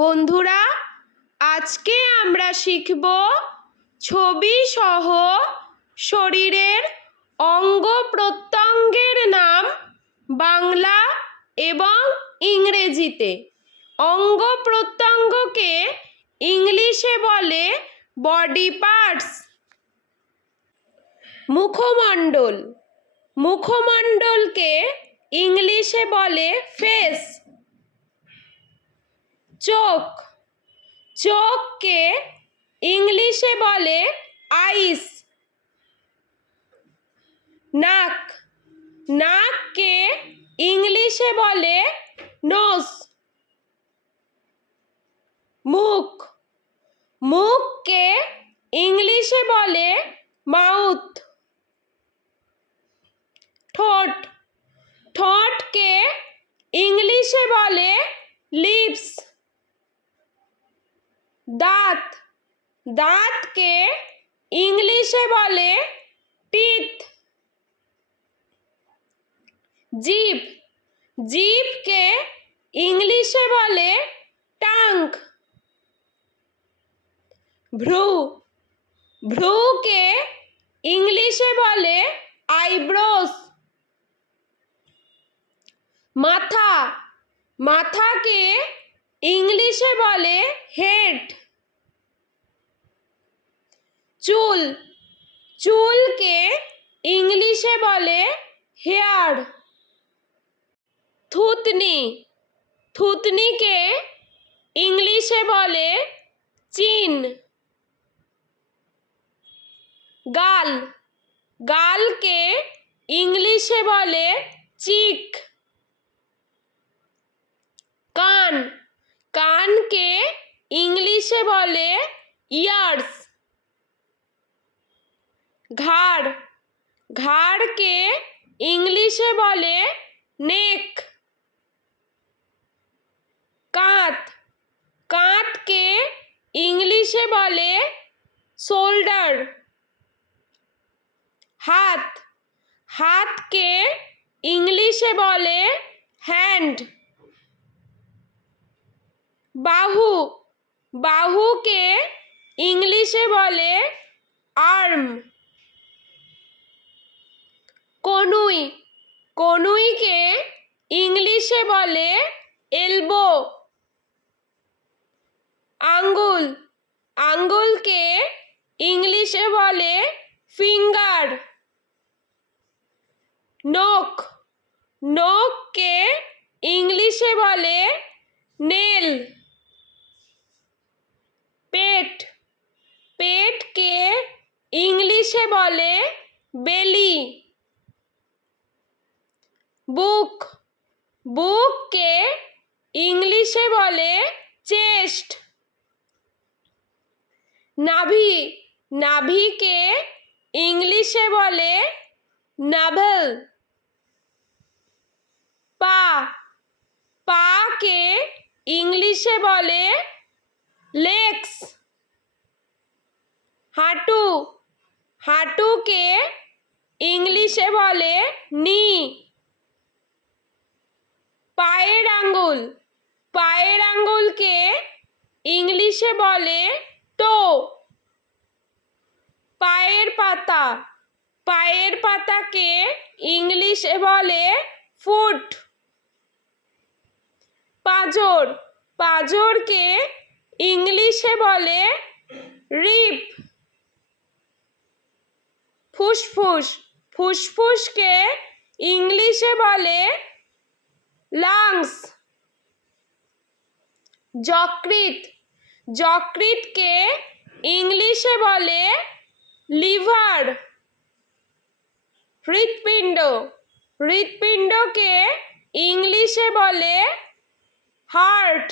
বন্ধুরা আজকে আমরা শিখব ছবি সহ শরীরের অঙ্গ প্রত্যঙ্গের নাম বাংলা এবং ইংরেজিতে অঙ্গ প্রত্যঙ্গকে ইংলিশে বলে বডি পার্টস মুখমণ্ডল মুখমণ্ডলকে ইংলিশে বলে ফেস চোখ চোখকে ইংলিশে বলে আইস নাক নাককে ইংলিশে বলে নোস মুখ মুখকে ইংলিশে বলে মাউথ ঠোঁট ঠোঁটকে ইংলিশে বলে লিপস দাঁত দাঁতকে ইংলিশে বলে টিথ জিপ জিপকে ইংলিশে বলে টাঙ্ক ভ্রু ভ্রুকে ইংলিশে বলে আইব্রোস মাথা মাথাকে ইংলিশে বলে হেড চুল চুলকে ইংলিশে বলে হেয়ার থুতনি থুতনিকে ইংলিশে বলে চিন গাল গালকে ইংলিশে বলে চিক কান কানকে ইংলিশে বলে ইয়ার্স ঘাড় ঘাড়কে ইংলিশে বলে নেক কাঁত কাঁতকে ইংলিশে বলে শোল্ডার হাত হাতকে ইংলিশে বলে হ্যান্ড বাহু বাহুকে ইংলিশে বলে আর্ম কনুই কনুইকে ইংলিশে বলে এলবো আঙ্গুল আঙ্গুলকে ইংলিশে বলে ফিঙ্গার নোক নোককে ইংলিশে বলে নেল পেট পেটকে ইংলিশে বলে বেলি বুক বুককে ইংলিশে বলে চেস্ট নাভি নাভিকে ইংলিশে বলে নাভেল পা পাকে ইংলিশে বলে লেগস হাঁটু হাঁটুকে ইংলিশে বলে নি পায়ের আঙ্গুল পায়ের আঙ্গুলকে ইংলিশে বলে টো পায়ের পাতা পায়ের পাতাকে ইংলিশে বলে ফুট পাঁজর পাঁজরকে ইংলিশে বলে রিপ ফুসফুস ফুসফুসকে ইংলিশে বলে লাংস যকৃত যকৃতকে ইংলিশে বলে লিভার হৃৎপিণ্ড হৃৎপিণ্ডকে ইংলিশে বলে হার্ট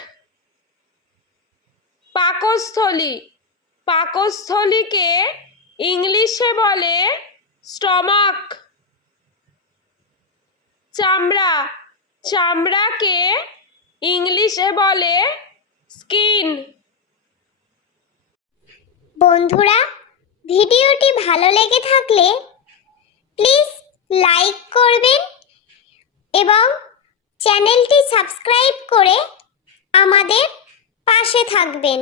পাকস্থলী পাকস্থলীকে ইংলিশে বলে স্টমাক চামড়া চামড়াকে ইংলিশে বলে স্কিন বন্ধুরা ভিডিওটি ভালো লেগে থাকলে প্লিজ লাইক করবেন এবং চ্যানেলটি সাবস্ক্রাইব করে আমাদের পাশে থাকবেন